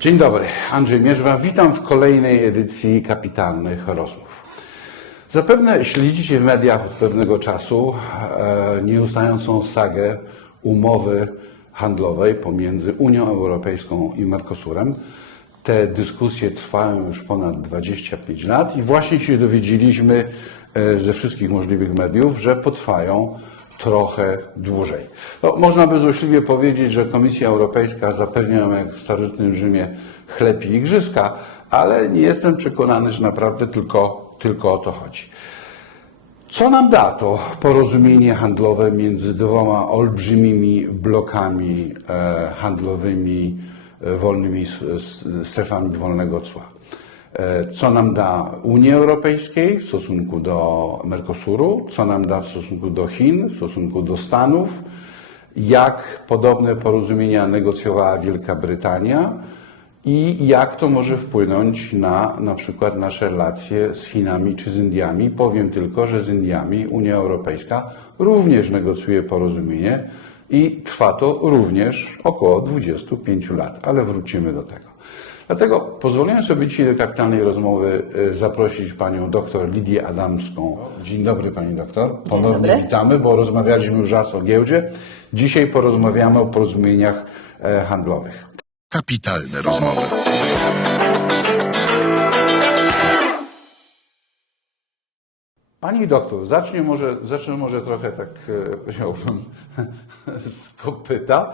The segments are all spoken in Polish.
Dzień dobry, Andrzej Mierzwa. Witam w kolejnej edycji Kapitalnych Rozmów. Zapewne śledzicie w mediach od pewnego czasu nieustającą sagę umowy handlowej pomiędzy Unią Europejską i Mercosurem. Te dyskusje trwają już ponad 25 lat i właśnie się dowiedzieliśmy ze wszystkich możliwych mediów, że potrwają trochę dłużej. No, można by złośliwie powiedzieć, że Komisja Europejska zapewnia nam, jak w starożytnym Rzymie, chleb i igrzyska, ale nie jestem przekonany, że naprawdę tylko o to chodzi. Co nam da to porozumienie handlowe między dwoma olbrzymimi blokami handlowymi, wolnymi strefami wolnego cła? Co nam da Unii Europejskiej w stosunku do Mercosuru, co nam da w stosunku do Chin, w stosunku do Stanów, jak podobne porozumienia negocjowała Wielka Brytania i jak to może wpłynąć na przykład nasze relacje z Chinami czy z Indiami. Powiem tylko, że z Indiami Unia Europejska również negocjuje porozumienie i trwa to również około 25 lat, ale wrócimy do tego. Dlatego pozwolę sobie dzisiaj do kapitalnej rozmowy zaprosić panią doktor Lidię Adamską. Dzień dobry pani doktor. Ponownie witamy, bo rozmawialiśmy już raz o giełdzie. Dzisiaj porozmawiamy o porozumieniach handlowych. Kapitalne rozmowy. Pani doktor, zacznę może trochę tak, powiedziałbym, z kopyta.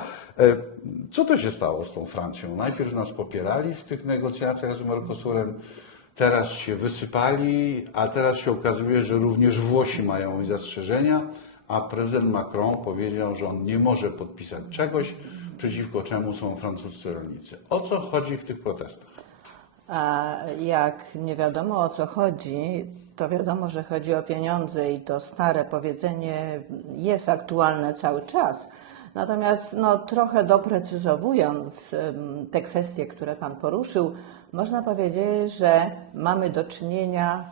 Co to się stało z tą Francją? Najpierw nas popierali w tych negocjacjach z Mercosurem, teraz się wysypali, a teraz się okazuje, że również Włosi mają zastrzeżenia, a prezydent Macron powiedział, że on nie może podpisać czegoś, przeciwko czemu są francuscy rolnicy. O co chodzi w tych protestach? A jak nie wiadomo o co chodzi, to wiadomo, że chodzi o pieniądze i to stare powiedzenie jest aktualne cały czas. Natomiast trochę doprecyzowując te kwestie, które Pan poruszył, można powiedzieć, że mamy do czynienia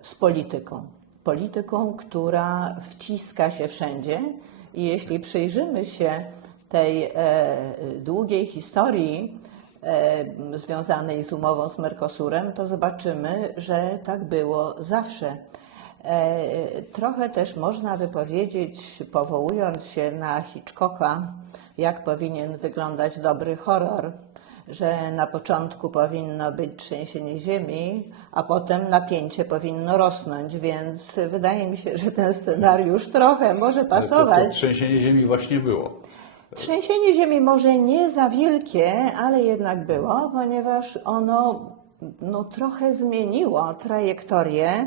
z polityką. Polityką, która wciska się wszędzie i jeśli przyjrzymy się tej długiej historii związanej z umową z Mercosurem, to zobaczymy, że tak było zawsze. Trochę też można by powiedzieć, powołując się na Hitchcocka, jak powinien wyglądać dobry horror, że na początku powinno być trzęsienie ziemi, a potem napięcie powinno rosnąć, więc wydaje mi się, że ten scenariusz trochę może pasować. To trzęsienie ziemi właśnie było. Trzęsienie ziemi może nie za wielkie, ale jednak było, ponieważ ono trochę zmieniło trajektorię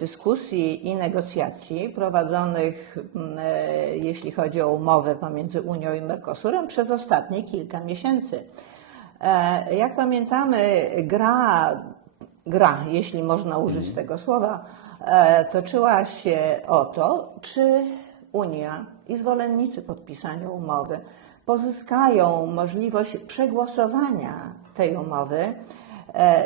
dyskusji i negocjacji prowadzonych, jeśli chodzi o umowę pomiędzy Unią i Mercosurem, przez ostatnie kilka miesięcy. Jak pamiętamy, gra, jeśli można użyć tego słowa, toczyła się o to, czy Unia i zwolennicy podpisania umowy pozyskają możliwość przegłosowania tej umowy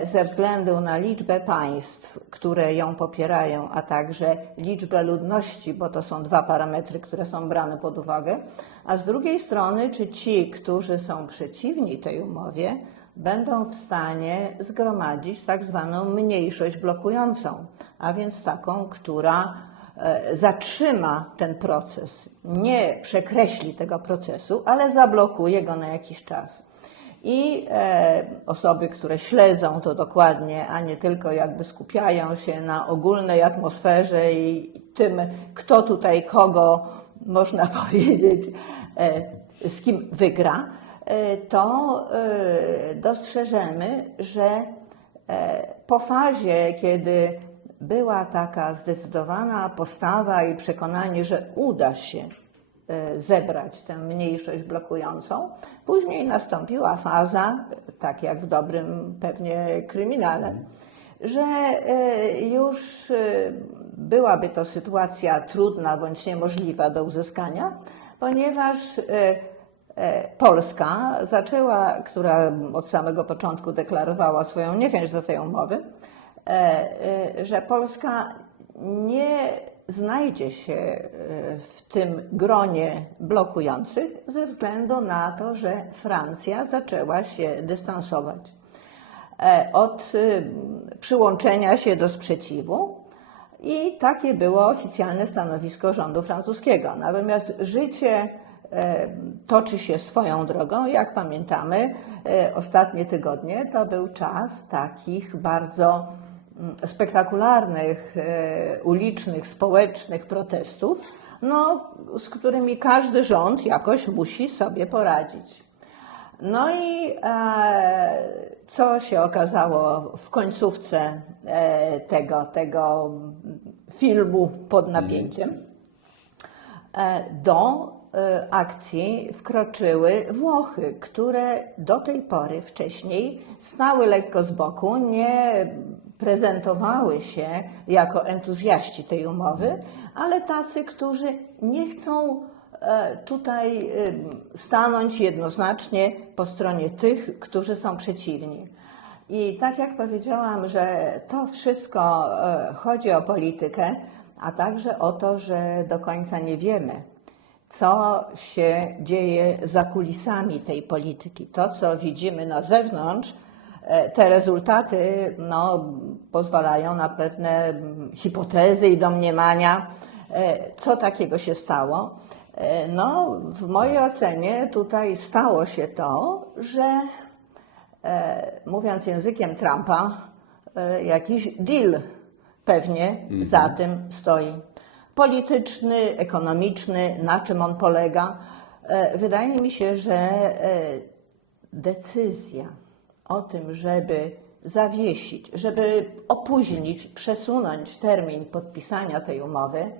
ze względu na liczbę państw, które ją popierają, a także liczbę ludności, bo to są dwa parametry, które są brane pod uwagę, a z drugiej strony, czy ci, którzy są przeciwni tej umowie, będą w stanie zgromadzić tak zwaną mniejszość blokującą, a więc taką, która zatrzyma ten proces, nie przekreśli tego procesu, ale zablokuje go na jakiś czas. I osoby, które śledzą to dokładnie, a nie tylko jakby skupiają się na ogólnej atmosferze i tym, kto tutaj kogo, można powiedzieć, z kim wygra, to dostrzeżemy, że po fazie, kiedy była taka zdecydowana postawa i przekonanie, że uda się zebrać tę mniejszość blokującą. Później nastąpiła faza, tak jak w dobrym pewnie kryminale, że już byłaby to sytuacja trudna bądź niemożliwa do uzyskania, ponieważ Polska zaczęła, która od samego początku deklarowała swoją niechęć do tej umowy, że Polska nie znajdzie się w tym gronie blokujących ze względu na to, że Francja zaczęła się dystansować od przyłączenia się do sprzeciwu i takie było oficjalne stanowisko rządu francuskiego. Natomiast życie toczy się swoją drogą. Jak pamiętamy, ostatnie tygodnie to był czas takich bardzo spektakularnych, ulicznych, społecznych protestów, no, z którymi każdy rząd jakoś musi sobie poradzić. No i co się okazało w końcówce tego filmu pod napięciem? Do akcji wkroczyły Włochy, które do tej pory wcześniej stały lekko z boku, nie prezentowały się jako entuzjaści tej umowy, ale tacy, którzy nie chcą tutaj stanąć jednoznacznie po stronie tych, którzy są przeciwni. I tak jak powiedziałam, że to wszystko chodzi o politykę, a także o to, że do końca nie wiemy, co się dzieje za kulisami tej polityki. To, co widzimy na zewnątrz, te rezultaty pozwalają na pewne hipotezy i domniemania, co takiego się stało. No, w mojej ocenie tutaj stało się to, że mówiąc językiem Trumpa, jakiś deal pewnie za tym stoi. Polityczny, ekonomiczny, na czym on polega. Wydaje mi się, że decyzja o tym, żeby zawiesić, żeby opóźnić, przesunąć termin podpisania tej umowy,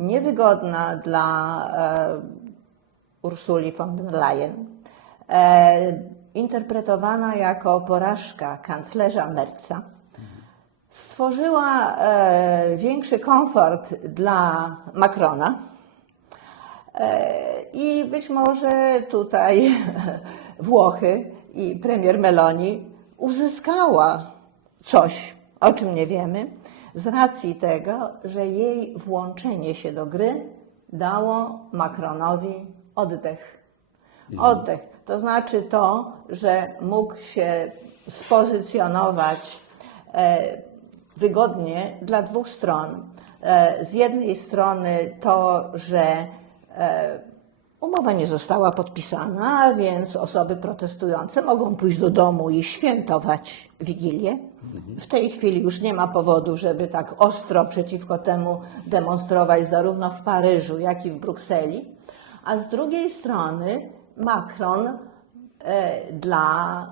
niewygodna dla Ursuli von der Leyen, interpretowana jako porażka kanclerza Merza, stworzyła większy komfort dla Macrona i być może tutaj Włochy i premier Meloni uzyskała coś, o czym nie wiemy, z racji tego, że jej włączenie się do gry dało Macronowi oddech. Oddech. To znaczy to, że mógł się spozycjonować wygodnie dla dwóch stron. Z jednej strony to, że umowa nie została podpisana, więc osoby protestujące mogą pójść do domu i świętować Wigilię. W tej chwili już nie ma powodu, żeby tak ostro przeciwko temu demonstrować zarówno w Paryżu, jak i w Brukseli. A z drugiej strony Macron dla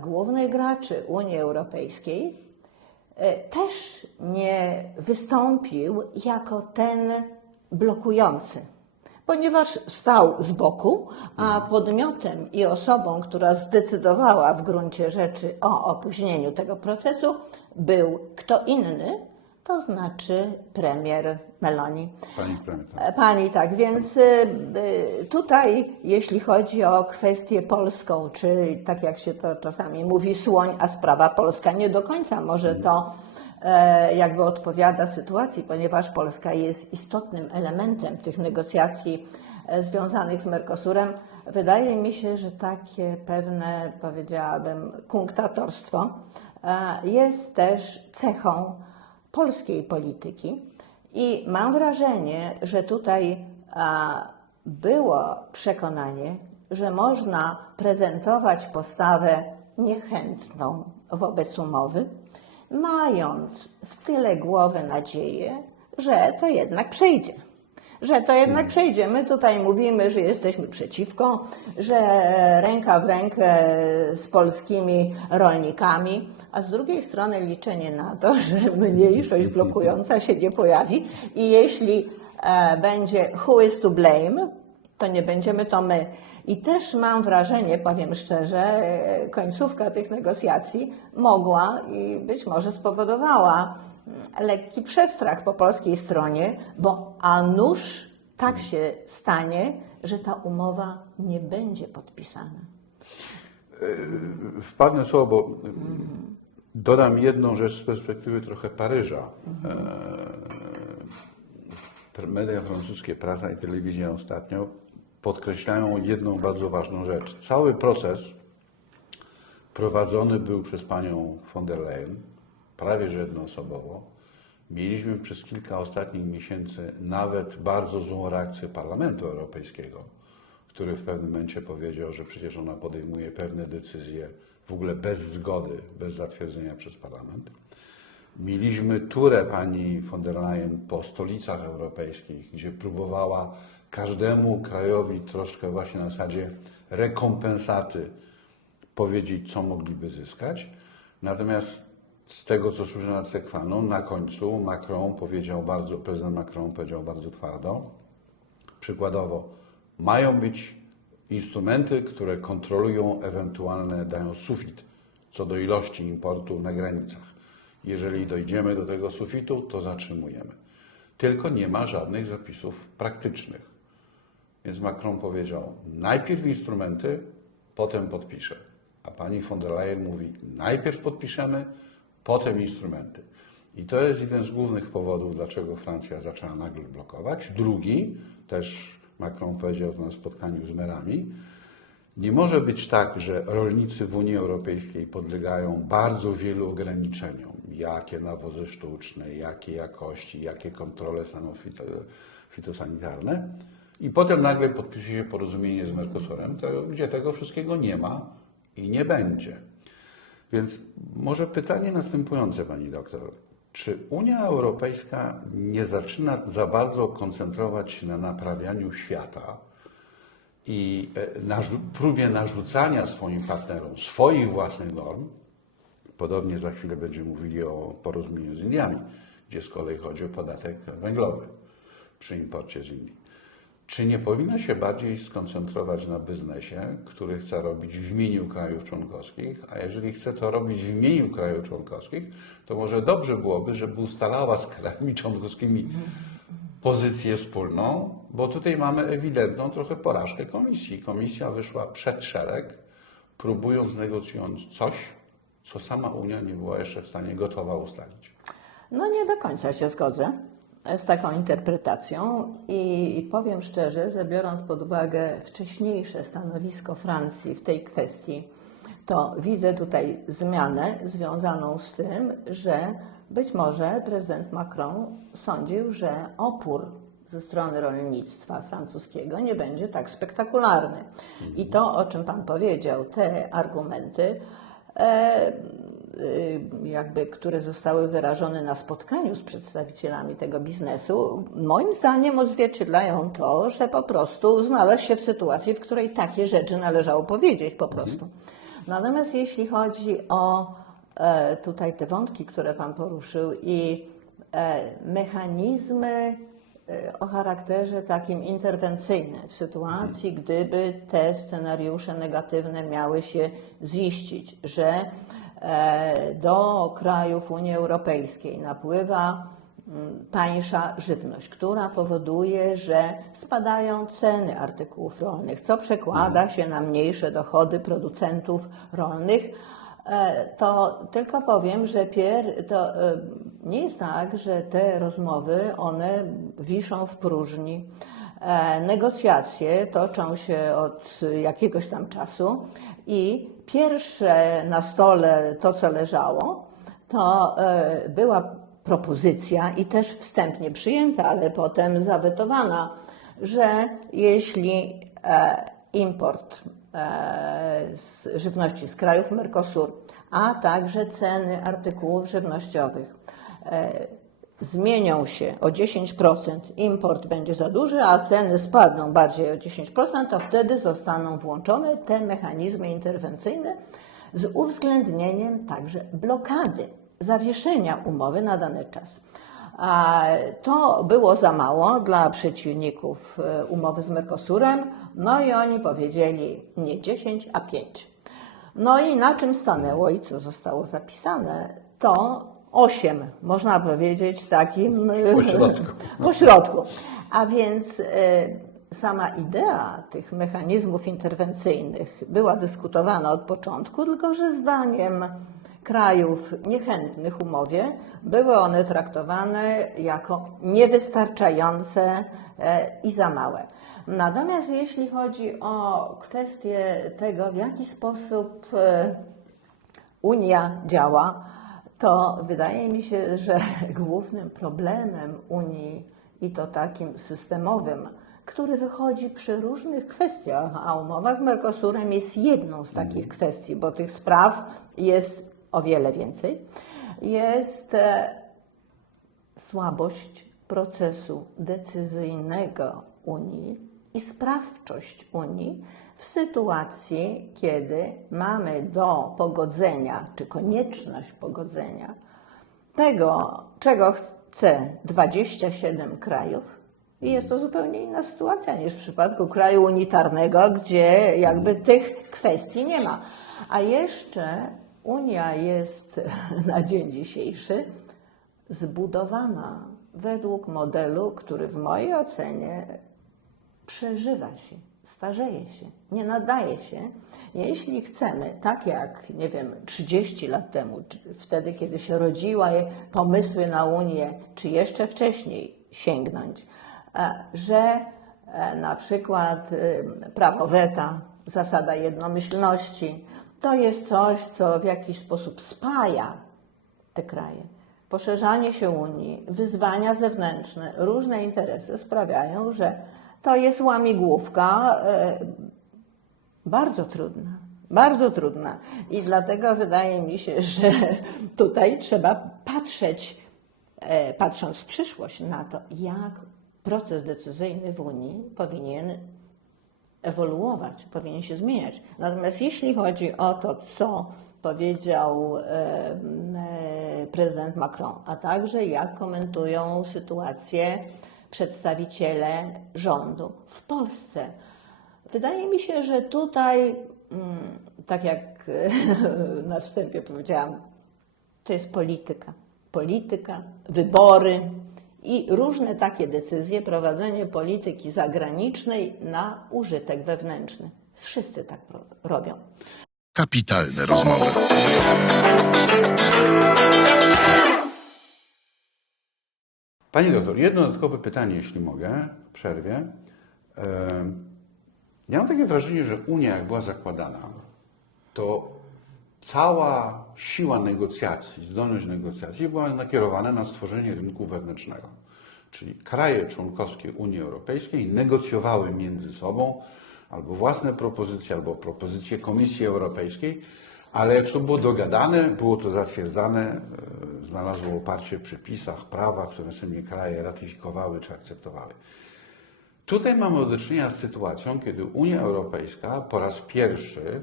głównych graczy Unii Europejskiej też nie wystąpił jako ten blokujący, ponieważ stał z boku, a podmiotem i osobą, która zdecydowała w gruncie rzeczy o opóźnieniu tego procesu, był kto inny, to znaczy premier Meloni. Pani premier. Tak. Pani, tak, więc tutaj, jeśli chodzi o kwestię polską, czy tak jak się to czasami mówi, słoń, a sprawa polska, nie do końca może to jakby odpowiada sytuacji, ponieważ Polska jest istotnym elementem tych negocjacji związanych z Mercosurem. Wydaje mi się, że takie pewne, powiedziałabym, kunktatorstwo jest też cechą polskiej polityki i mam wrażenie, że tutaj było przekonanie, że można prezentować postawę niechętną wobec umowy, mając w tyle głowy nadzieję, że to jednak przejdzie. Że to jednak przejdzie. My tutaj mówimy, że jesteśmy przeciwko, że ręka w rękę z polskimi rolnikami, a z drugiej strony liczenie na to, że mniejszość blokująca się nie pojawi i jeśli będzie who is to blame, to nie będziemy to my. I też mam wrażenie, powiem szczerze, końcówka tych negocjacji mogła i być może spowodowała lekki przestrach po polskiej stronie, bo a nuż tak się stanie, że ta umowa nie będzie podpisana. Wpadnę słowo, bo Dodam jedną rzecz z perspektywy trochę Paryża. Media francuskie, prasa i telewizja ostatnio podkreślają jedną bardzo ważną rzecz. Cały proces prowadzony był przez panią von der Leyen, prawie że jednoosobowo. Mieliśmy przez kilka ostatnich miesięcy nawet bardzo złą reakcję Parlamentu Europejskiego, który w pewnym momencie powiedział, że przecież ona podejmuje pewne decyzje w ogóle bez zgody, bez zatwierdzenia przez Parlament. Mieliśmy turę pani von der Leyen po stolicach europejskich, gdzie próbowała każdemu krajowi troszkę właśnie na zasadzie rekompensaty powiedzieć, co mogliby zyskać. Natomiast z tego, co słyszę nad sekwaną, na końcu prezydent Macron powiedział bardzo twardo, przykładowo, mają być instrumenty, które kontrolują dają sufit co do ilości importu na granicach. Jeżeli dojdziemy do tego sufitu, to zatrzymujemy. Tylko nie ma żadnych zapisów praktycznych. Więc Macron powiedział, najpierw instrumenty, potem podpiszę. A pani von der Leyen mówi, najpierw podpiszemy, potem instrumenty. I to jest jeden z głównych powodów, dlaczego Francja zaczęła nagle blokować. Drugi, też Macron powiedział to na spotkaniu z merami, nie może być tak, że rolnicy w Unii Europejskiej podlegają bardzo wielu ograniczeniom. Jakie nawozy sztuczne, jakie jakości, jakie kontrole stanów fitosanitarne. I potem nagle podpisuje się porozumienie z Mercosurem, gdzie tego wszystkiego nie ma i nie będzie. Więc może pytanie następujące, pani doktor. Czy Unia Europejska nie zaczyna za bardzo koncentrować się na naprawianiu świata i próbie narzucania swoim partnerom swoich własnych norm? Podobnie za chwilę będziemy mówili o porozumieniu z Indiami, gdzie z kolei chodzi o podatek węglowy przy imporcie z Indii. Czy nie powinna się bardziej skoncentrować na biznesie, który chce robić w imieniu krajów członkowskich, a jeżeli chce to robić w imieniu krajów członkowskich, to może dobrze byłoby, żeby ustalała z krajami członkowskimi pozycję wspólną, bo tutaj mamy ewidentną trochę porażkę Komisji. Komisja wyszła przed szereg, próbując negocjować coś, co sama Unia nie była jeszcze w stanie gotowa ustalić. No nie do końca się zgodzę z taką interpretacją i powiem szczerze, że biorąc pod uwagę wcześniejsze stanowisko Francji w tej kwestii, to widzę tutaj zmianę związaną z tym, że być może prezydent Macron sądził, że opór ze strony rolnictwa francuskiego nie będzie tak spektakularny. I to, o czym pan powiedział, te argumenty, które zostały wyrażone na spotkaniu z przedstawicielami tego biznesu, moim zdaniem odzwierciedlają to, że po prostu znalazł się w sytuacji, w której takie rzeczy należało powiedzieć po prostu. Natomiast jeśli chodzi o tutaj te wątki, które pan poruszył i mechanizmy o charakterze takim interwencyjnym w sytuacji, gdyby te scenariusze negatywne miały się ziścić, że do krajów Unii Europejskiej napływa tańsza żywność, która powoduje, że spadają ceny artykułów rolnych, co przekłada się na mniejsze dochody producentów rolnych. To tylko powiem, że to nie jest tak, że te rozmowy, one wiszą w próżni. Negocjacje toczą się od jakiegoś tam czasu i pierwsze na stole to, co leżało, to była propozycja i też wstępnie przyjęta, ale potem zawetowana, że jeśli import z żywności z krajów Mercosur, a także ceny artykułów żywnościowych zmienią się o 10%, import będzie za duży, a ceny spadną bardziej o 10%, to wtedy zostaną włączone te mechanizmy interwencyjne z uwzględnieniem także blokady, zawieszenia umowy na dany czas. To było za mało dla przeciwników umowy z Mercosurem, no i oni powiedzieli nie 10, a 5. No i na czym stanęło i co zostało zapisane, to 8, można powiedzieć, takim pośrodku. A więc sama idea tych mechanizmów interwencyjnych była dyskutowana od początku, tylko że zdaniem krajów niechętnych umowie, były one traktowane jako niewystarczające i za małe. Natomiast jeśli chodzi o kwestię tego, w jaki sposób Unia działa, to wydaje mi się, że głównym problemem Unii, i to takim systemowym, który wychodzi przy różnych kwestiach, a umowa z Mercosurem jest jedną z takich kwestii, bo tych spraw jest o wiele więcej, jest słabość procesu decyzyjnego Unii i sprawczość Unii w sytuacji, kiedy mamy do pogodzenia, czy konieczność pogodzenia tego, czego chce 27 krajów. I jest to zupełnie inna sytuacja niż w przypadku kraju unitarnego, gdzie jakby tych kwestii nie ma. A jeszcze Unia jest na dzień dzisiejszy zbudowana według modelu, który w mojej ocenie przeżywa się, starzeje się, nie nadaje się. Jeśli chcemy, tak jak, nie wiem, 30 lat temu, wtedy, kiedy się rodziły pomysły na Unię, czy jeszcze wcześniej sięgnąć, że na przykład prawo weta, zasada jednomyślności, to jest coś, co w jakiś sposób spaja te kraje. Poszerzanie się Unii, wyzwania zewnętrzne, różne interesy sprawiają, że to jest łamigłówka bardzo trudna, bardzo trudna. I dlatego wydaje mi się, że tutaj trzeba patrzeć, patrząc w przyszłość, na to, jak proces decyzyjny w Unii powinien ewoluować, powinien się zmieniać. Natomiast jeśli chodzi o to, co powiedział prezydent Macron, a także jak komentują sytuację przedstawiciele rządu w Polsce, wydaje mi się, że tutaj, tak jak na wstępie powiedziałam, to jest polityka. Polityka, wybory i różne takie decyzje, prowadzenie polityki zagranicznej na użytek wewnętrzny. Wszyscy tak robią. Kapitalne rozmowy. Pani doktor, jedno dodatkowe pytanie, jeśli mogę, w przerwie. Ja mam takie wrażenie, że Unia, jak była zakładana, to cała siła negocjacji, zdolność negocjacji była nakierowana na stworzenie rynku wewnętrznego. Czyli kraje członkowskie Unii Europejskiej negocjowały między sobą albo własne propozycje, albo propozycje Komisji Europejskiej, ale jak to było dogadane, było to zatwierdzane, znalazło oparcie w przepisach, prawach, które sobie kraje ratyfikowały czy akceptowały. Tutaj mamy do czynienia z sytuacją, kiedy Unia Europejska po raz pierwszy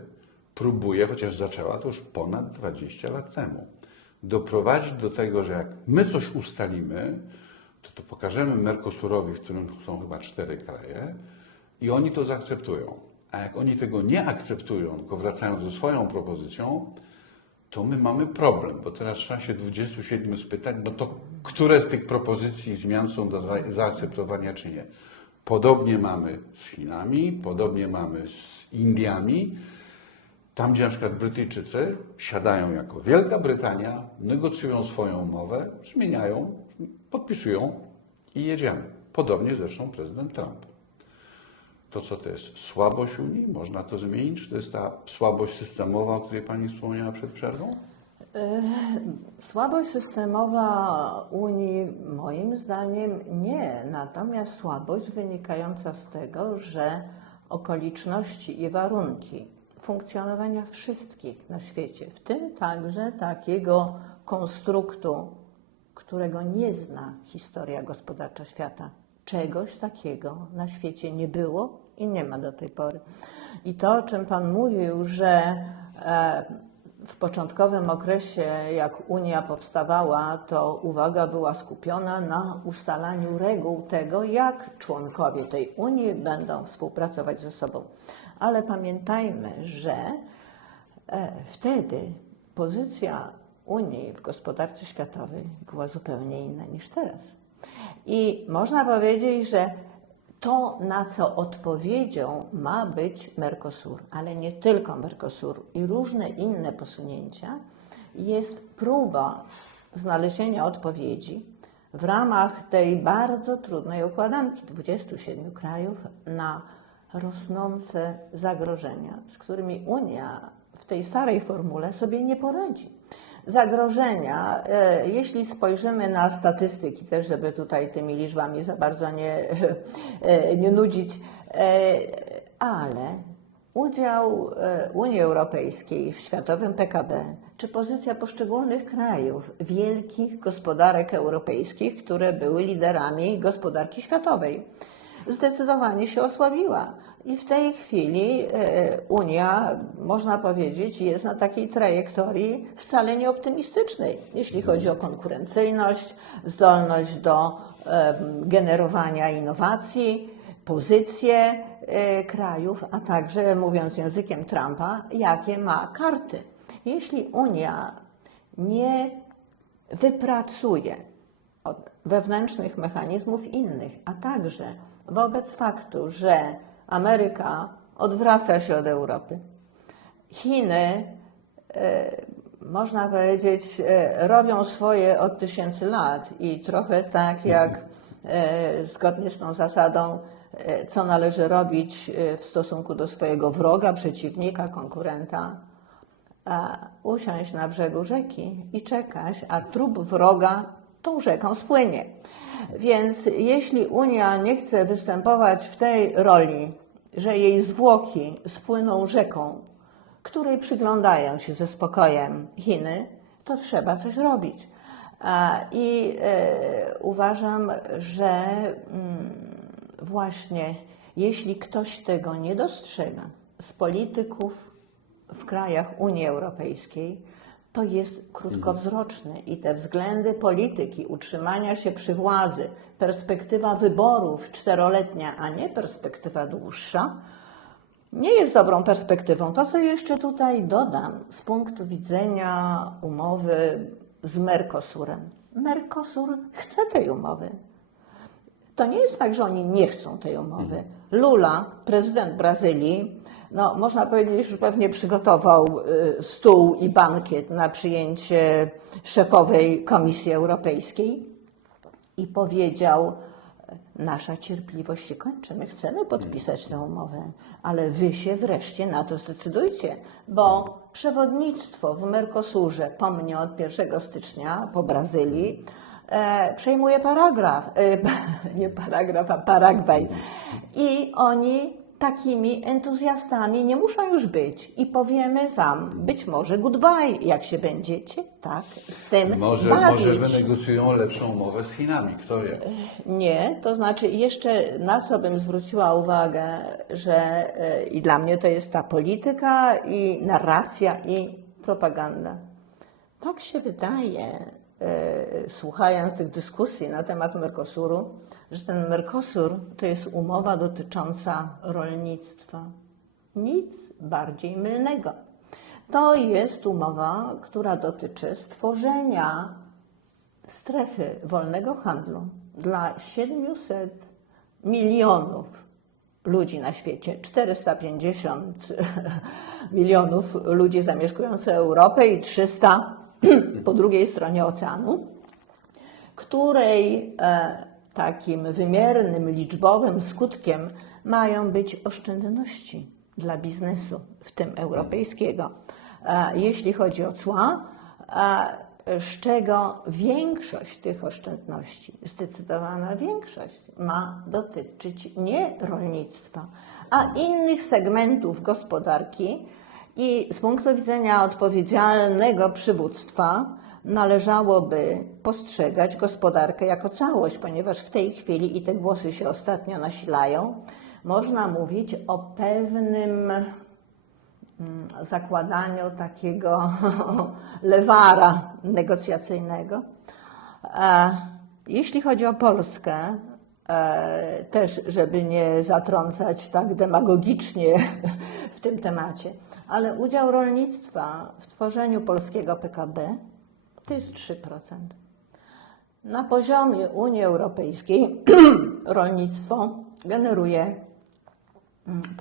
próbuje, chociaż zaczęła to już ponad 20 lat temu, doprowadzić do tego, że jak my coś ustalimy, to pokażemy Mercosurowi, w którym są chyba 4 kraje i oni to zaakceptują. A jak oni tego nie akceptują, tylko wracają ze swoją propozycją, to my mamy problem, bo teraz trzeba się 27 spytać, no to które z tych propozycji zmian są do zaakceptowania, czy nie. Podobnie mamy z Chinami, podobnie mamy z Indiami. Tam, gdzie na przykład Brytyjczycy siadają jako Wielka Brytania, negocjują swoją umowę, zmieniają, podpisują i jedziemy. Podobnie zresztą prezydent Trump. To co to jest? Słabość Unii? Można to zmienić? Czy to jest ta słabość systemowa, o której Pani wspomniała przed przerwą? Słabość systemowa Unii moim zdaniem nie, natomiast słabość wynikająca z tego, że okoliczności i warunki funkcjonowania wszystkich na świecie, w tym także takiego konstruktu, którego nie zna historia gospodarcza świata. Czegoś takiego na świecie nie było i nie ma do tej pory. I to, o czym Pan mówił, że w początkowym okresie, jak Unia powstawała, to uwaga była skupiona na ustalaniu reguł tego, jak członkowie tej Unii będą współpracować ze sobą. Ale pamiętajmy, że wtedy pozycja Unii w gospodarce światowej była zupełnie inna niż teraz. I można powiedzieć, że to, na co odpowiedzią ma być Mercosur, ale nie tylko Mercosur i różne inne posunięcia, jest próba znalezienia odpowiedzi w ramach tej bardzo trudnej układanki 27 krajów na rosnące zagrożenia, z którymi Unia w tej starej formule sobie nie poradzi. Zagrożenia, jeśli spojrzymy na statystyki, też żeby tutaj tymi liczbami za bardzo nie nudzić, ale udział Unii Europejskiej w światowym PKB, czy pozycja poszczególnych krajów, wielkich gospodarek europejskich, które były liderami gospodarki światowej, zdecydowanie się osłabiła. I w tej chwili Unia, można powiedzieć, jest na takiej trajektorii wcale nieoptymistycznej, jeśli chodzi o konkurencyjność, zdolność do generowania innowacji, pozycje krajów, a także, mówiąc językiem Trumpa, jakie ma karty. Jeśli Unia nie wypracuje wewnętrznych mechanizmów innych, a także wobec faktu, że Ameryka odwraca się od Europy, Chiny, można powiedzieć, robią swoje od tysięcy lat i trochę tak jak zgodnie z tą zasadą, co należy robić w stosunku do swojego wroga, przeciwnika, konkurenta, usiąść na brzegu rzeki i czekać, a trup wroga tą rzeką spłynie. Więc jeśli Unia nie chce występować w tej roli, że jej zwłoki spłyną rzeką, której przyglądają się ze spokojem Chiny, to trzeba coś robić. I uważam, że właśnie jeśli ktoś tego nie dostrzega z polityków w krajach Unii Europejskiej, to jest krótkowzroczny i te względy polityki utrzymania się przy władzy, perspektywa wyborów 4-letnia, a nie perspektywa dłuższa, nie jest dobrą perspektywą. To, co jeszcze tutaj dodam z punktu widzenia umowy z Mercosurem. Mercosur chce tej umowy. To nie jest tak, że oni nie chcą tej umowy. Lula, prezydent Brazylii, no, można powiedzieć, że pewnie przygotował stół i bankiet na przyjęcie szefowej Komisji Europejskiej i powiedział: nasza cierpliwość się kończy, my chcemy podpisać tę umowę, ale wy się wreszcie na to zdecydujcie, bo przewodnictwo w Mercosurze po mnie od 1 stycznia po Brazylii przejmuje Paragwaj. I oni takimi entuzjastami nie muszą już być. I powiemy wam, być może goodbye, jak się będziecie tak z tym bawić. Może wynegocjują lepszą umowę z Chinami, kto wie. Nie, to znaczy jeszcze na co bym zwróciła uwagę, że i dla mnie to jest ta polityka i narracja i propaganda. Tak się wydaje, słuchając tych dyskusji na temat Mercosuru, że ten Mercosur to jest umowa dotycząca rolnictwa. Nic bardziej mylnego. To jest umowa, która dotyczy stworzenia strefy wolnego handlu dla 700 milionów ludzi na świecie, 450 milionów ludzi zamieszkujących Europę i 300 po drugiej stronie oceanu, której takim wymiernym, liczbowym skutkiem mają być oszczędności dla biznesu, w tym europejskiego, jeśli chodzi o cła, z czego większość tych oszczędności, zdecydowana większość, ma dotyczyć nie rolnictwa, a innych segmentów gospodarki. I z punktu widzenia odpowiedzialnego przywództwa należałoby postrzegać gospodarkę jako całość, ponieważ w tej chwili, i te głosy się ostatnio nasilają, można mówić o pewnym zakładaniu takiego lewara negocjacyjnego. Jeśli chodzi o Polskę, też żeby nie zatrącać tak demagogicznie w tym temacie, ale udział rolnictwa w tworzeniu polskiego PKB to jest 3%. Na poziomie Unii Europejskiej rolnictwo generuje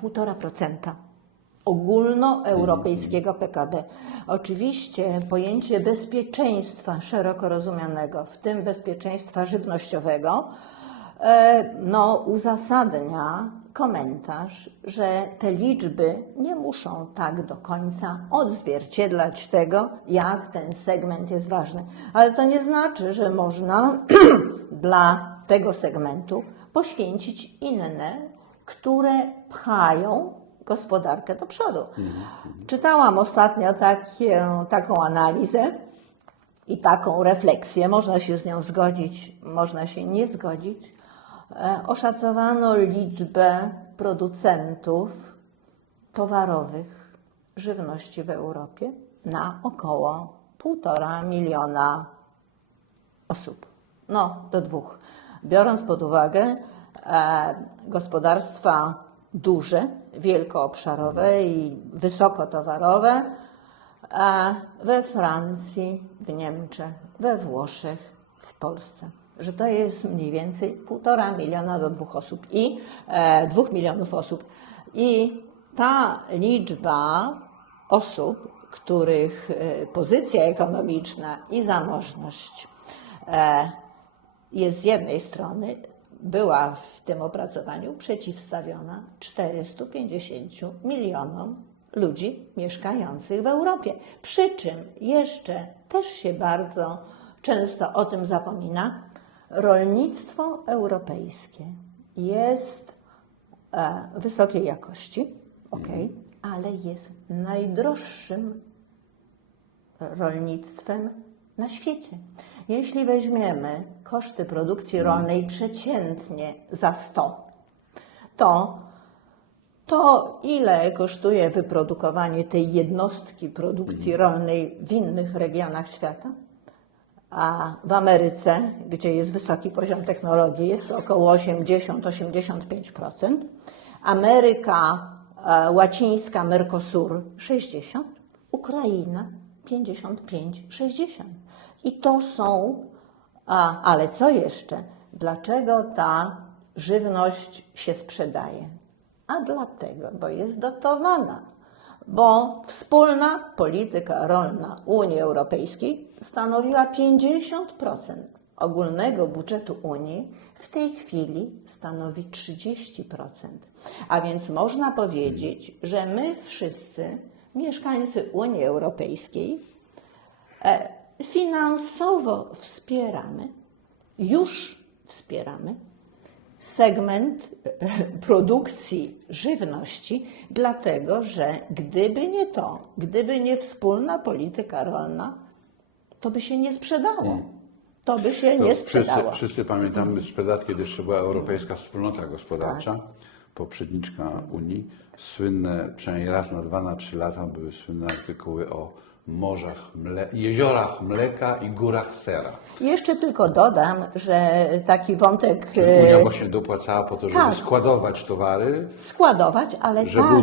1,5%. ogólnoeuropejskiego PKB. Oczywiście pojęcie bezpieczeństwa szeroko rozumianego, w tym bezpieczeństwa żywnościowego, uzasadnia komentarz, że te liczby nie muszą tak do końca odzwierciedlać tego, jak ten segment jest ważny. Ale to nie znaczy, że można dla tego segmentu poświęcić inne, które pchają gospodarkę do przodu. Czytałam ostatnio taką analizę i taką refleksję. Można się z nią zgodzić, można się nie zgodzić. Oszacowano liczbę producentów towarowych żywności w Europie na około 1,5 miliona osób. Do 2. Biorąc pod uwagę gospodarstwa duże, wielkoobszarowe i wysokotowarowe we Francji, w Niemczech, we Włoszech, w Polsce. Że to jest mniej więcej 1,5 miliona do 2 osób i 2 milionów osób. I ta liczba osób, których pozycja ekonomiczna i zamożność jest z jednej strony, była w tym opracowaniu przeciwstawiona 450 milionom ludzi mieszkających w Europie. Przy czym jeszcze też się bardzo często o tym zapomina, rolnictwo europejskie jest wysokiej jakości, ale jest najdroższym rolnictwem na świecie. Jeśli weźmiemy koszty produkcji rolnej przeciętnie za 100, to ile kosztuje wyprodukowanie tej jednostki produkcji rolnej w innych regionach świata? A w Ameryce, gdzie jest wysoki poziom technologii, jest to około 80-85%. Ameryka Łacińska, Mercosur 60%, Ukraina 55-60%. I to są, ale co jeszcze? Dlaczego ta żywność się sprzedaje? A dlatego, bo jest dotowana. Bo wspólna polityka rolna Unii Europejskiej stanowiła 50% ogólnego budżetu Unii, w tej chwili stanowi 30%. A więc można powiedzieć, że my wszyscy, mieszkańcy Unii Europejskiej, finansowo już wspieramy segment produkcji żywności, dlatego że gdyby nie wspólna polityka rolna, to by się nie sprzedało. To by się nie sprzedało. Wszyscy pamiętamy sprzed lat, kiedy jeszcze była Europejska Wspólnota Gospodarcza, poprzedniczka Unii. Słynne, przynajmniej raz na 2, na 3 lata były słynne artykuły o morzach, jeziorach mleka i górach sera. Jeszcze tylko dodam, że taki wątek... Unia właśnie dopłacała po to, żeby składować towary. Ale żeby także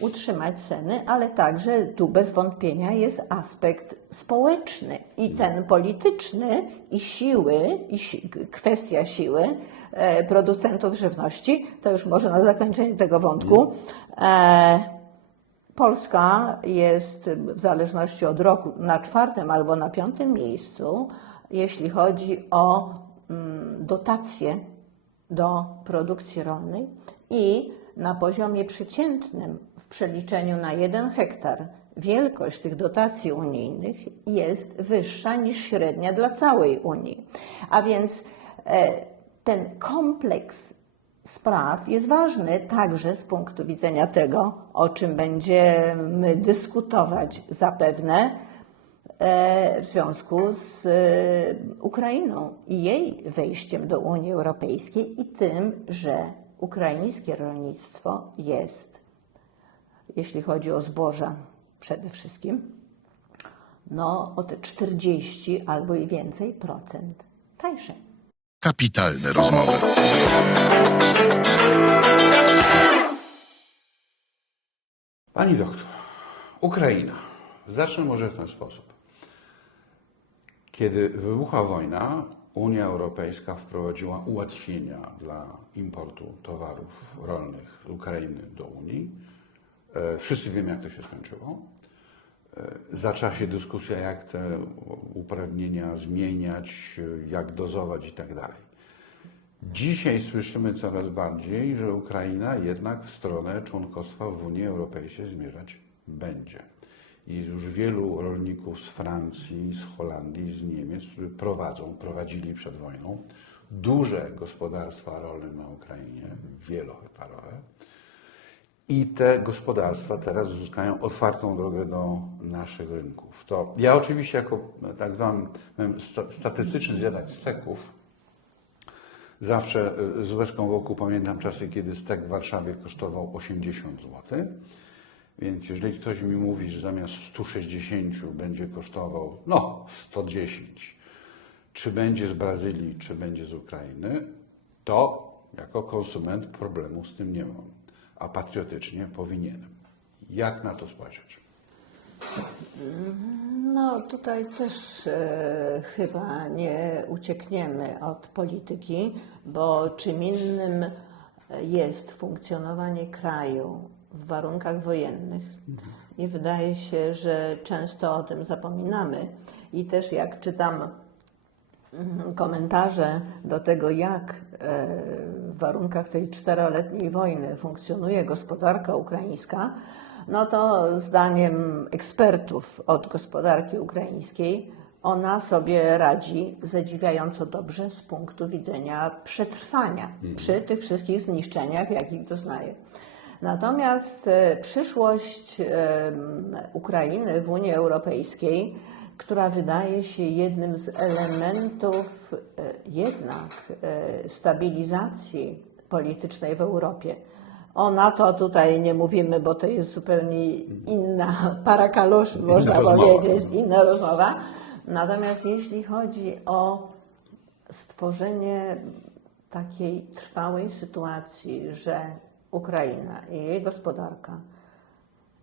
utrzymać ceny. Ale także tu bez wątpienia jest aspekt społeczny i ten polityczny kwestia siły producentów żywności. To już może na zakończenie tego wątku. Polska jest w zależności od roku na 4. albo na 5. miejscu, jeśli chodzi o dotacje do produkcji rolnej i na poziomie przeciętnym w przeliczeniu na 1 hektar wielkość tych dotacji unijnych jest wyższa niż średnia dla całej Unii. A więc ten kompleks spraw jest ważny także z punktu widzenia tego, o czym będziemy dyskutować zapewne w związku z Ukrainą i jej wejściem do Unii Europejskiej i tym, że ukraińskie rolnictwo jest, jeśli chodzi o zboża przede wszystkim, o te 40 albo i więcej procent tańsze. Kapitalne rozmowy. Pani doktor, Ukraina. Zacznę może w ten sposób. Kiedy wybuchła wojna, Unia Europejska wprowadziła ułatwienia dla importu towarów rolnych z Ukrainy do Unii. Wszyscy wiemy, jak to się skończyło. Zaczęła się dyskusja, jak te uprawnienia zmieniać, jak dozować i tak dalej. Dzisiaj słyszymy coraz bardziej, że Ukraina jednak w stronę członkostwa w Unii Europejskiej zmierzać będzie. Jest już wielu rolników z Francji, z Holandii, z Niemiec, którzy prowadzili przed wojną duże gospodarstwa rolne na Ukrainie, wielohektarowe. I te gospodarstwa teraz uzyskają otwartą drogę do naszych rynków. To ja oczywiście jako tak zwany statystyczny zjadacz steków zawsze z łezką wokół pamiętam czasy, kiedy stek w Warszawie kosztował 80 zł. Więc jeżeli ktoś mi mówi, że zamiast 160 będzie kosztował 110, czy będzie z Brazylii, czy będzie z Ukrainy, to jako konsument problemu z tym nie mam. A patriotycznie powinienem. Jak na to spojrzeć? No tutaj też chyba nie uciekniemy od polityki, bo czym innym jest funkcjonowanie kraju w warunkach wojennych. I wydaje się, że często o tym zapominamy. I też jak czytam komentarze do tego, jak w warunkach tej 4-letniej wojny funkcjonuje gospodarka ukraińska, no to zdaniem ekspertów od gospodarki ukraińskiej ona sobie radzi zadziwiająco dobrze z punktu widzenia przetrwania przy tych wszystkich zniszczeniach, jakich doznaje. Natomiast przyszłość Ukrainy w Unii Europejskiej, która wydaje się jednym z elementów jednak stabilizacji politycznej w Europie. O NATO tutaj nie mówimy, bo to jest zupełnie inna para kaloszy, można powiedzieć, inna rozmowa. Natomiast jeśli chodzi o stworzenie takiej trwałej sytuacji, że Ukraina i jej gospodarka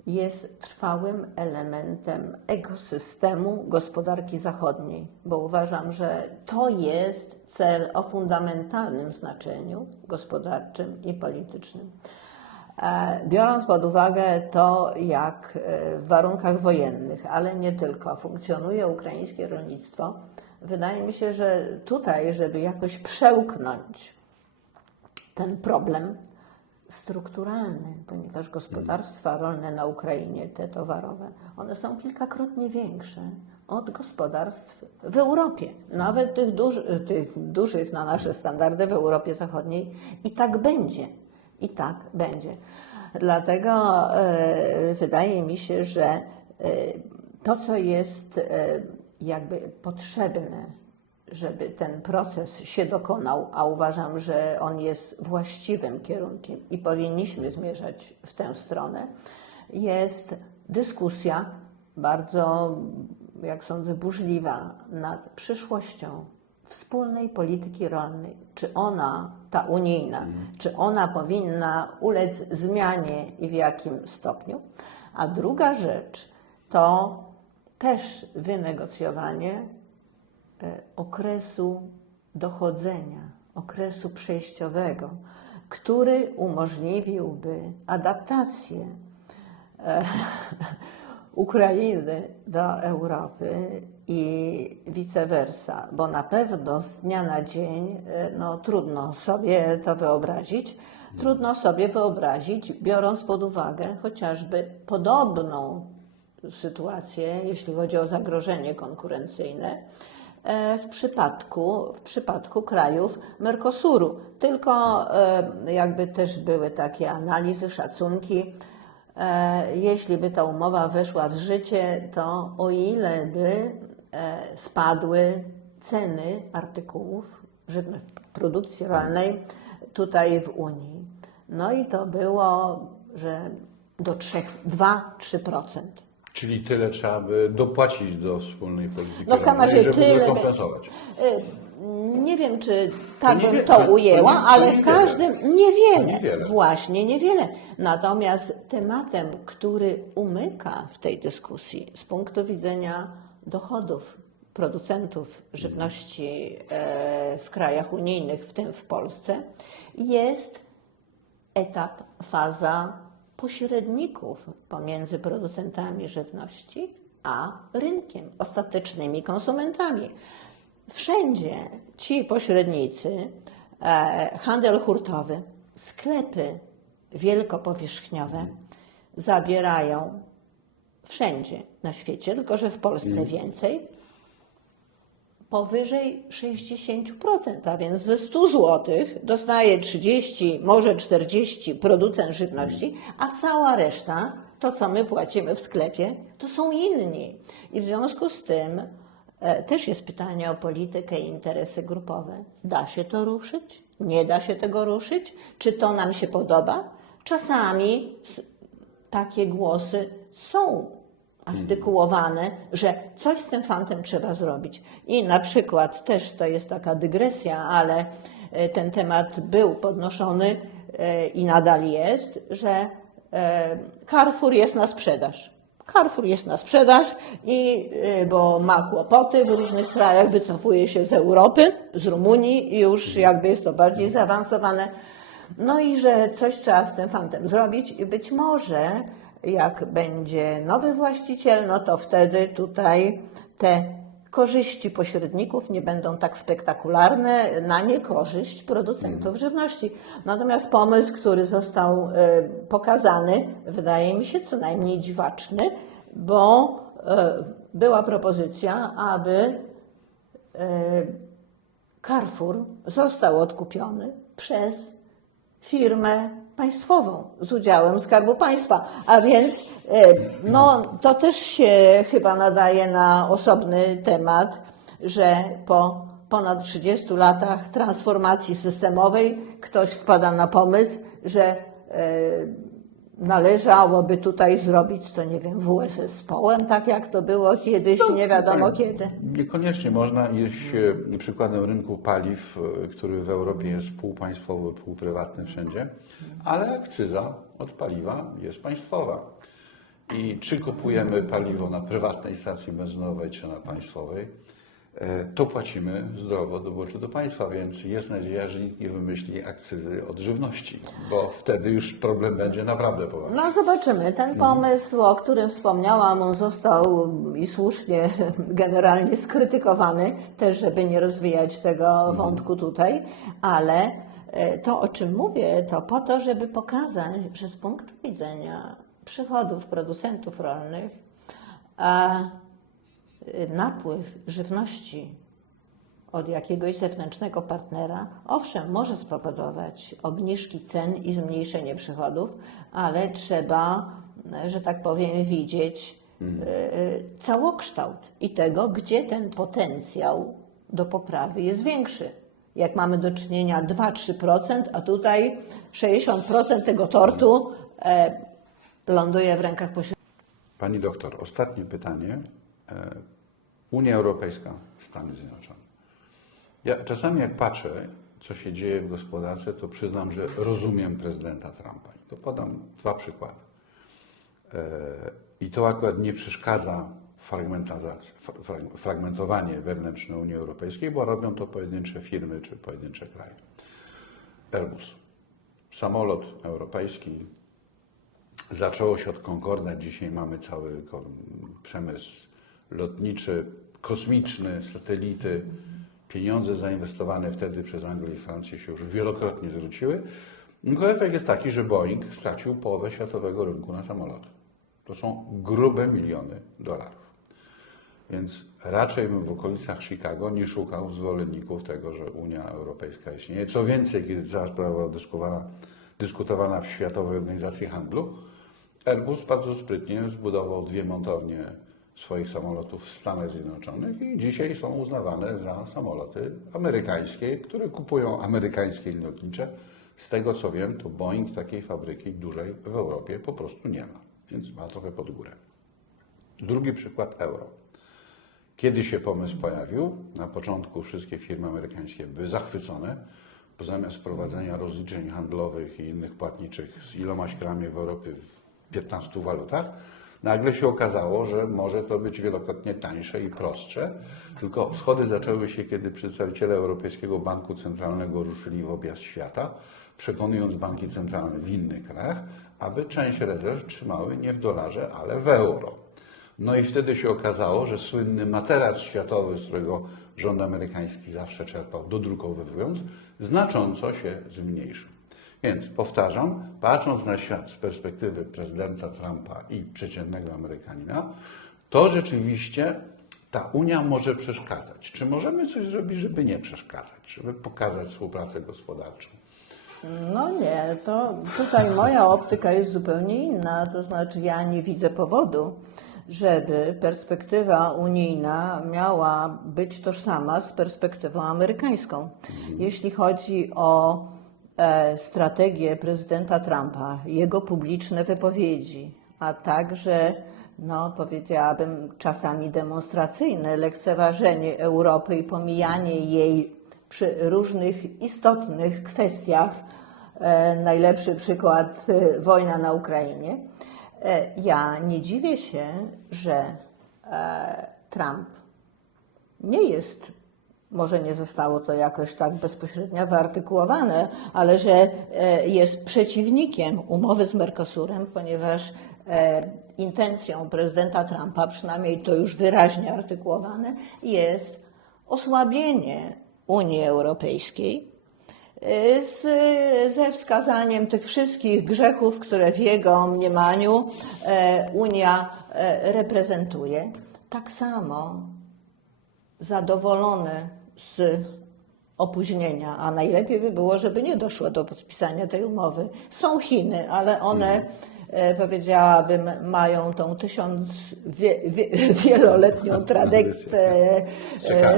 jest trwałym elementem ekosystemu gospodarki zachodniej, bo uważam, że to jest cel o fundamentalnym znaczeniu gospodarczym i politycznym. Biorąc pod uwagę to, jak w warunkach wojennych, ale nie tylko, funkcjonuje ukraińskie rolnictwo, wydaje mi się, że tutaj, żeby jakoś przełknąć ten problem strukturalny, ponieważ gospodarstwa rolne na Ukrainie, te towarowe, one są kilkakrotnie większe od gospodarstw w Europie, nawet tych dużych na nasze standardy w Europie Zachodniej. I tak będzie. I tak będzie. Dlatego wydaje mi się, że to, co jest jakby potrzebne, żeby ten proces się dokonał, a uważam, że on jest właściwym kierunkiem i powinniśmy zmierzać w tę stronę, jest dyskusja bardzo, jak sądzę, burzliwa nad przyszłością wspólnej polityki rolnej. Czy ona, ta unijna, czy ona powinna ulec zmianie i w jakim stopniu? A druga rzecz to też wynegocjowanie okresu dochodzenia, okresu przejściowego, który umożliwiłby adaptację Ukrainy do Europy i vice versa, bo na pewno z dnia na dzień trudno sobie to wyobrazić. Trudno sobie wyobrazić, biorąc pod uwagę chociażby podobną sytuację, jeśli chodzi o zagrożenie konkurencyjne, w przypadku krajów Mercosuru. Tylko jakby też były takie analizy, szacunki. Jeśli by ta umowa weszła w życie, to o ile by spadły ceny artykułów produkcji rolnej tutaj w Unii. No i to było, że do 2-3%. Czyli tyle trzeba by dopłacić do wspólnej polityki No w każdym razie żeby tyle rekompensować. Nie wiem, czy tak bym to ujęła, ale w każdym niewiele. Właśnie niewiele. Natomiast tematem, który umyka w tej dyskusji z punktu widzenia dochodów producentów żywności w krajach unijnych, w tym w Polsce, jest etap, faza pośredników pomiędzy producentami żywności a rynkiem, ostatecznymi konsumentami. Wszędzie ci pośrednicy, handel hurtowy, sklepy wielkopowierzchniowe zabierają wszędzie na świecie, tylko że w Polsce więcej, powyżej 60%, a więc ze 100 zł dostaje 30, może 40 producent żywności, a cała reszta, to co my płacimy w sklepie, to są inni. I w związku z tym też jest pytanie o politykę i interesy grupowe. Da się to ruszyć? Nie da się tego ruszyć? Czy to nam się podoba? Czasami takie głosy są artykułowane, że coś z tym fantem trzeba zrobić. I na przykład, też to jest taka dygresja, ale ten temat był podnoszony i nadal jest, że Carrefour jest na sprzedaż. Carrefour jest na sprzedaż, bo ma kłopoty w różnych krajach, wycofuje się z Europy, z Rumunii i już jakby jest to bardziej zaawansowane. No i że coś trzeba z tym fantem zrobić i być może jak będzie nowy właściciel, no to wtedy tutaj te korzyści pośredników nie będą tak spektakularne na niekorzyść producentów żywności. Natomiast pomysł, który został pokazany, wydaje mi się co najmniej dziwaczny, bo była propozycja, aby Carrefour został odkupiony przez firmę państwową z udziałem Skarbu Państwa. A więc no, to też się chyba nadaje na osobny temat, że po ponad 30 latach transformacji systemowej ktoś wpada na pomysł, że należałoby tutaj zrobić to, nie wiem, WS zespołem, tak jak to było kiedyś, nie wiadomo kiedy. Niekoniecznie można iść przykładem rynku paliw, który w Europie jest półpaństwowy, półprywatny wszędzie, ale akcyza od paliwa jest państwowa. I czy kupujemy paliwo na prywatnej stacji benzynowej, czy na państwowej, to płacimy zdrowo do budżetu do państwa, więc jest nadzieja, że nikt nie wymyśli akcyzy od żywności, bo wtedy już problem będzie naprawdę poważny. No zobaczymy. Ten pomysł, o którym wspomniałam, on został i słusznie generalnie skrytykowany, też żeby nie rozwijać tego wątku tutaj, ale to, o czym mówię, to po to, żeby pokazać, że z punktu widzenia przychodów producentów rolnych napływ żywności od jakiegoś zewnętrznego partnera, owszem, może spowodować obniżki cen i zmniejszenie przychodów, ale trzeba, że tak powiem, widzieć całokształt i tego, gdzie ten potencjał do poprawy jest większy. Jak mamy do czynienia 2-3%, a tutaj 60% tego tortu ląduje w rękach pośredników. Pani doktor, ostatnie pytanie. Unia Europejska, Stany Zjednoczone. Ja czasami jak patrzę, co się dzieje w gospodarce, to przyznam, że rozumiem prezydenta Trumpa. I to podam dwa przykłady. I to akurat nie przeszkadza fragmentowanie wewnętrzne Unii Europejskiej, bo robią to pojedyncze firmy czy pojedyncze kraje. Airbus. Samolot europejski. Zaczęło się od Concorda, dzisiaj mamy cały przemysł lotniczy, kosmiczny, satelity. Pieniądze zainwestowane wtedy przez Anglię i Francję się już wielokrotnie zwróciły. Tylko efekt jest taki, że Boeing stracił połowę światowego rynku na samoloty. To są grube miliony dolarów. Więc raczej bym w okolicach Chicago nie szukał zwolenników tego, że Unia Europejska istnieje. Co więcej, kiedy cała sprawa była dyskutowana w Światowej Organizacji Handlu, Airbus bardzo sprytnie zbudował 2 montownie swoich samolotów w Stanach Zjednoczonych i dzisiaj są uznawane za samoloty amerykańskie, które kupują amerykańskie linie lotnicze. Z tego co wiem, to Boeing takiej fabryki dużej w Europie po prostu nie ma, więc ma trochę pod górę. Drugi przykład euro. Kiedy się pomysł pojawił, na początku wszystkie firmy amerykańskie były zachwycone, bo zamiast prowadzenia rozliczeń handlowych i innych płatniczych z ilomaś krajami w Europie w 15 walutach, nagle się okazało, że może to być wielokrotnie tańsze i prostsze, tylko schody zaczęły się, kiedy przedstawiciele Europejskiego Banku Centralnego ruszyli w objazd świata, przekonując banki centralne w innych krajach, aby część rezerw trzymały nie w dolarze, ale w euro. No i wtedy się okazało, że słynny materac światowy, z którego rząd amerykański zawsze czerpał, dodrukowywując, znacząco się zmniejszył. Więc powtarzam, patrząc na świat z perspektywy prezydenta Trumpa i przeciętnego Amerykanina, to rzeczywiście ta Unia może przeszkadzać. Czy możemy coś zrobić, żeby nie przeszkadzać, żeby pokazać współpracę gospodarczą? No nie, to tutaj moja optyka jest zupełnie inna. To znaczy ja nie widzę powodu, żeby perspektywa unijna miała być tożsama z perspektywą amerykańską. Jeśli chodzi o strategię prezydenta Trumpa, jego publiczne wypowiedzi, a także, no powiedziałabym, czasami demonstracyjne lekceważenie Europy i pomijanie jej przy różnych istotnych kwestiach, najlepszy przykład wojna na Ukrainie, ja nie dziwię się, że Trump nie jest, może nie zostało to jakoś tak bezpośrednio wyartykułowane, ale że jest przeciwnikiem umowy z Mercosurem, ponieważ intencją prezydenta Trumpa, przynajmniej to już wyraźnie artykułowane, jest osłabienie Unii Europejskiej ze wskazaniem tych wszystkich grzechów, które w jego mniemaniu Unia reprezentuje. Tak samo zadowolony z opóźnienia, a najlepiej by było, żeby nie doszło do podpisania tej umowy. Są Chiny, ale one, powiedziałabym, mają tą wieloletnią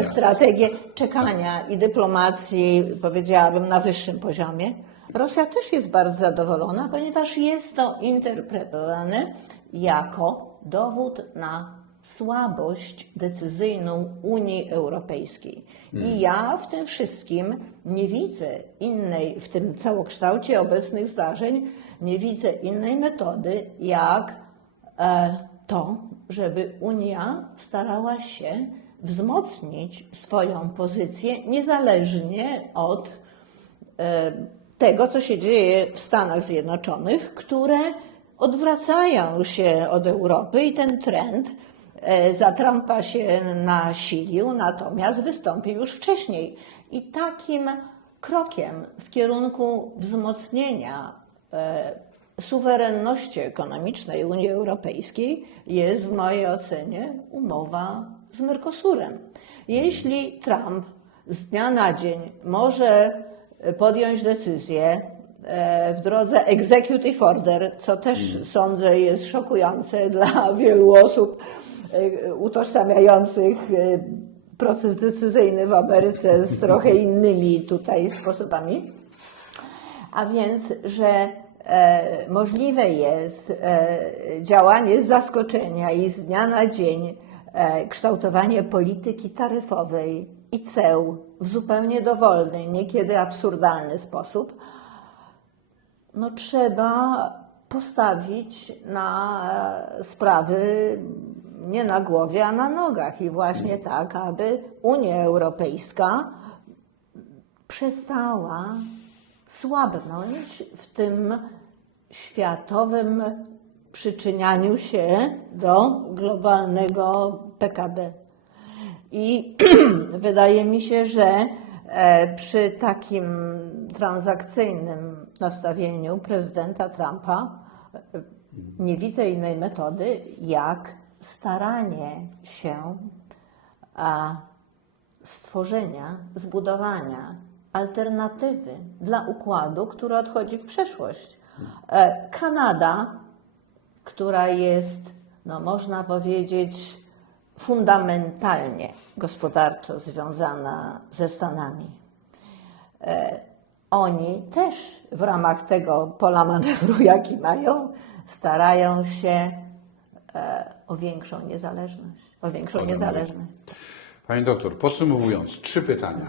strategię czekania i dyplomacji, powiedziałabym, na wyższym poziomie. Rosja też jest bardzo zadowolona, ponieważ jest to interpretowane jako dowód na słabość decyzyjną Unii Europejskiej. I ja w tym wszystkim nie widzę innej, w tym całokształcie obecnych zdarzeń, nie widzę innej metody, jak to, żeby Unia starała się wzmocnić swoją pozycję niezależnie od tego, co się dzieje w Stanach Zjednoczonych, które odwracają się od Europy i ten trend za Trumpa się nasilił, natomiast wystąpił już wcześniej. I takim krokiem w kierunku wzmocnienia suwerenności ekonomicznej Unii Europejskiej jest w mojej ocenie umowa z Mercosurem. Jeśli Trump z dnia na dzień może podjąć decyzję w drodze executive order, co też sądzę jest szokujące dla wielu osób utożsamiających proces decyzyjny w Ameryce z trochę innymi tutaj sposobami. A więc, że możliwe jest działanie z zaskoczenia i z dnia na dzień kształtowanie polityki taryfowej i ceł w zupełnie dowolny, niekiedy absurdalny sposób, no trzeba postawić na sprawy nie na głowie, a na nogach. I właśnie tak, aby Unia Europejska przestała słabnąć w tym światowym przyczynianiu się do globalnego PKB. I wydaje mi się, że przy takim transakcyjnym nastawieniu prezydenta Trumpa nie widzę innej metody, jak staranie się stworzenia, zbudowania alternatywy dla układu, który odchodzi w przeszłość. Kanada, która jest, no można powiedzieć, fundamentalnie gospodarczo związana ze Stanami. Oni też w ramach tego pola manewru, jaki mają, starają się o większą niezależność. Pani doktor, podsumowując, 3 pytania.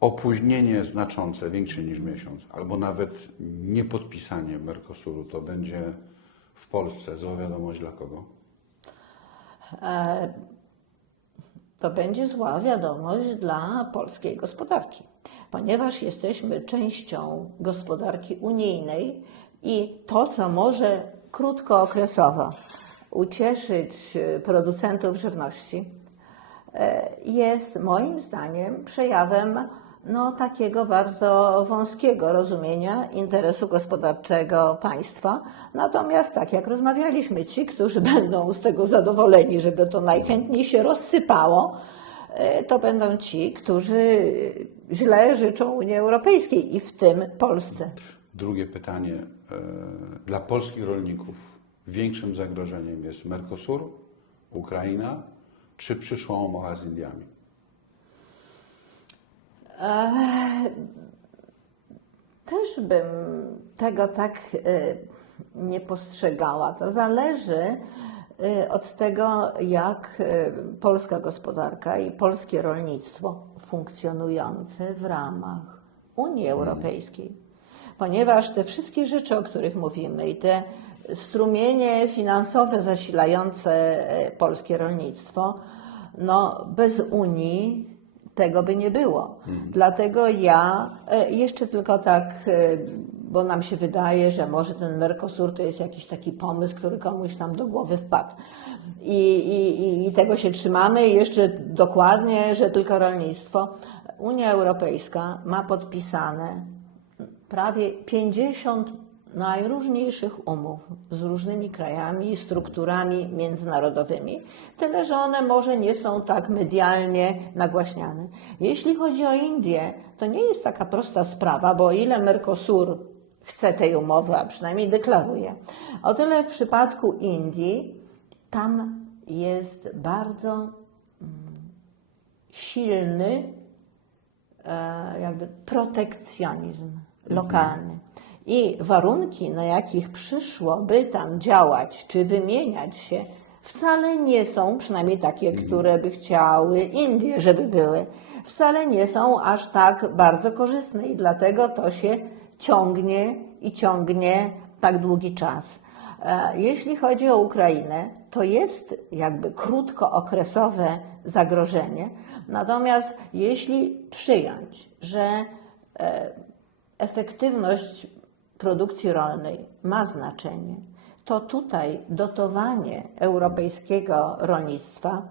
Opóźnienie znaczące, większe niż miesiąc, albo nawet niepodpisanie Mercosuru, to będzie w Polsce zła wiadomość dla kogo? To będzie zła wiadomość dla polskiej gospodarki, ponieważ jesteśmy częścią gospodarki unijnej I to, co może krótkookresowo ucieszyć producentów żywności, jest moim zdaniem przejawem takiego bardzo wąskiego rozumienia interesu gospodarczego państwa. Natomiast tak jak rozmawialiśmy, ci, którzy będą z tego zadowoleni, żeby to najchętniej się rozsypało, to będą ci, którzy źle życzą Unii Europejskiej i w tym Polsce. Drugie pytanie. Dla polskich rolników większym zagrożeniem jest Mercosur, Ukraina czy przyszła umowa z Indiami? Też bym tego tak nie postrzegała. To zależy od tego, jak polska gospodarka i polskie rolnictwo funkcjonujące w ramach Unii Europejskiej. Ponieważ te wszystkie rzeczy, o których mówimy i te strumienie finansowe zasilające polskie rolnictwo, bez Unii tego by nie było. Dlatego ja jeszcze tylko tak, bo nam się wydaje, że może ten Mercosur to jest jakiś taki pomysł, który komuś tam do głowy wpadł. I tego się trzymamy i jeszcze dokładnie, że tylko rolnictwo. Unia Europejska ma podpisane prawie 50 najróżniejszych umów z różnymi krajami i strukturami międzynarodowymi, tyle że one może nie są tak medialnie nagłaśniane. Jeśli chodzi o Indię, to nie jest taka prosta sprawa, bo o ile Mercosur chce tej umowy, a przynajmniej deklaruje, o tyle w przypadku Indii tam jest bardzo silny jakby protekcjonizm lokalny. I warunki, na jakich przyszłoby tam działać czy wymieniać się, wcale nie są, przynajmniej takie, które by chciały Indie, żeby były, wcale nie są aż tak bardzo korzystne i dlatego to się ciągnie i ciągnie tak długi czas. Jeśli chodzi o Ukrainę, to jest jakby krótkookresowe zagrożenie, natomiast jeśli przyjąć, że efektywność produkcji rolnej ma znaczenie, to tutaj dotowanie europejskiego rolnictwa,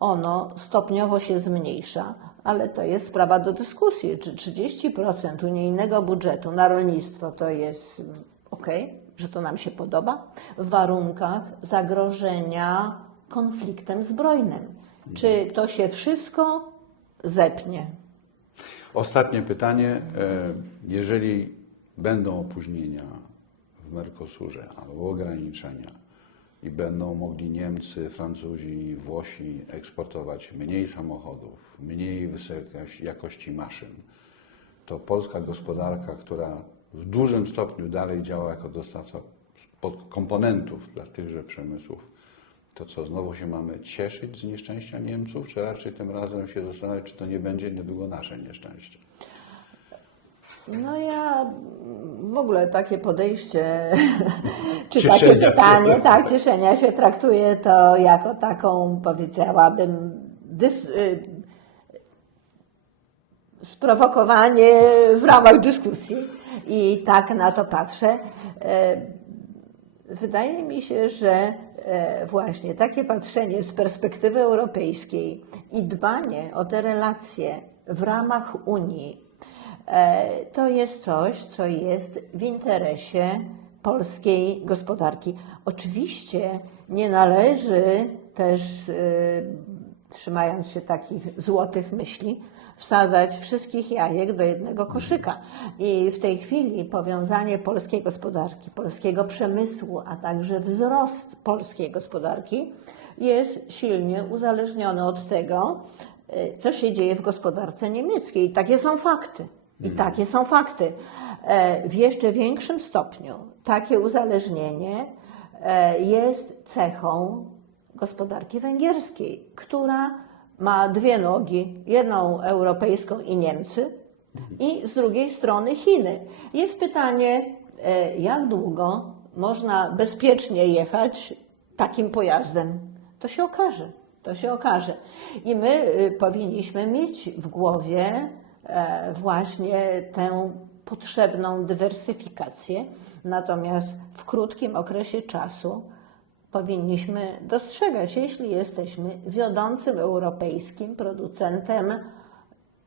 ono stopniowo się zmniejsza, ale to jest sprawa do dyskusji, czy 30% unijnego budżetu na rolnictwo to jest ok, że to nam się podoba, w warunkach zagrożenia konfliktem zbrojnym. Czy to się wszystko zepnie? Ostatnie pytanie. Jeżeli będą opóźnienia w Mercosurze albo ograniczenia i będą mogli Niemcy, Francuzi, Włosi eksportować mniej samochodów, mniej wysokiej jakości maszyn, to polska gospodarka, która w dużym stopniu dalej działa jako dostawca komponentów dla tychże przemysłów, to co, znowu się mamy cieszyć z nieszczęścia Niemców, czy raczej tym razem się zastanawiać, czy to nie będzie niedługo nasze nieszczęście? Ja w ogóle takie podejście, czy Cieszenia takie się. pytanie, tak, cieszenia się, traktuję to jako taką, powiedziałabym, sprowokowanie w ramach dyskusji i tak na to patrzę. Wydaje mi się, że właśnie takie patrzenie z perspektywy europejskiej i dbanie o te relacje w ramach Unii to jest coś, co jest w interesie polskiej gospodarki. Oczywiście nie należy też, trzymając się takich złotych myśli, wsadzać wszystkich jajek do jednego koszyka. I w tej chwili powiązanie polskiej gospodarki, polskiego przemysłu, a także wzrost polskiej gospodarki jest silnie uzależniony od tego, co się dzieje w gospodarce niemieckiej. I takie są fakty. W jeszcze większym stopniu takie uzależnienie jest cechą gospodarki węgierskiej, która ma dwie nogi, jedną europejską i Niemcy, i z drugiej strony Chiny. Jest pytanie, jak długo można bezpiecznie jechać takim pojazdem? To się okaże. I my powinniśmy mieć w głowie właśnie tę potrzebną dywersyfikację, natomiast w krótkim okresie czasu powinniśmy dostrzegać, jeśli jesteśmy wiodącym europejskim producentem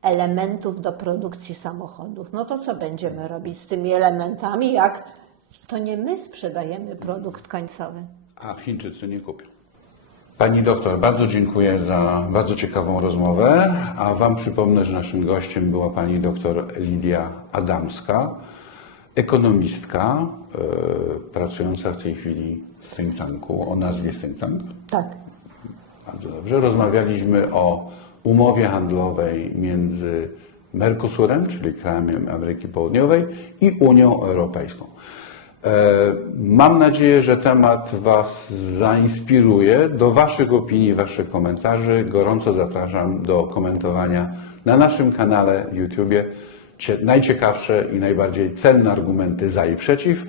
elementów do produkcji samochodów, no to co będziemy robić z tymi elementami, jak to nie my sprzedajemy produkt końcowy? A Chińczycy nie kupią. Pani doktor, bardzo dziękuję za bardzo ciekawą rozmowę, a Wam przypomnę, że naszym gościem była pani doktor Lidia Adamska, ekonomistka pracująca w tej chwili w think tanku o nazwie think tank. Tak. Bardzo dobrze. Rozmawialiśmy o umowie handlowej między Mercosurem, czyli krajami Ameryki Południowej, i Unią Europejską. Mam nadzieję, że temat Was zainspiruje. Do Waszych opinii, Waszych komentarzy gorąco zapraszam do komentowania na naszym kanale YouTube. Najciekawsze i najbardziej cenne argumenty za i przeciw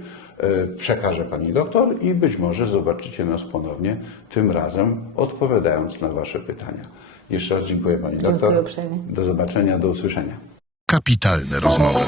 przekaże Pani doktor i być może zobaczycie nas ponownie, tym razem odpowiadając na Wasze pytania. Jeszcze raz dziękuję Pani doktor. Dziękuję uprzejmie. Do zobaczenia, do usłyszenia. Kapitalne rozmowy.